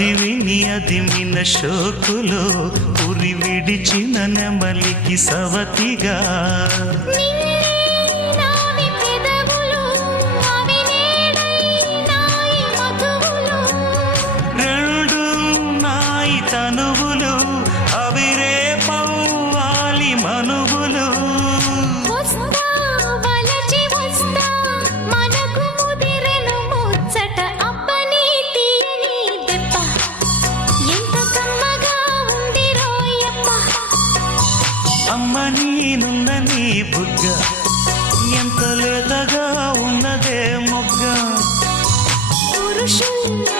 అది విని అదిమిన షోకులో ఉరి విడిచిన నెమలికి సవతిగా రెండు నాయి తనువులు అవి రేపవ్వాలి మనువులు అమ్మ నేనున్న నీ బుగ్గ ఎంత లేతగా ఉన్నదే మొగ్గ పురుషుల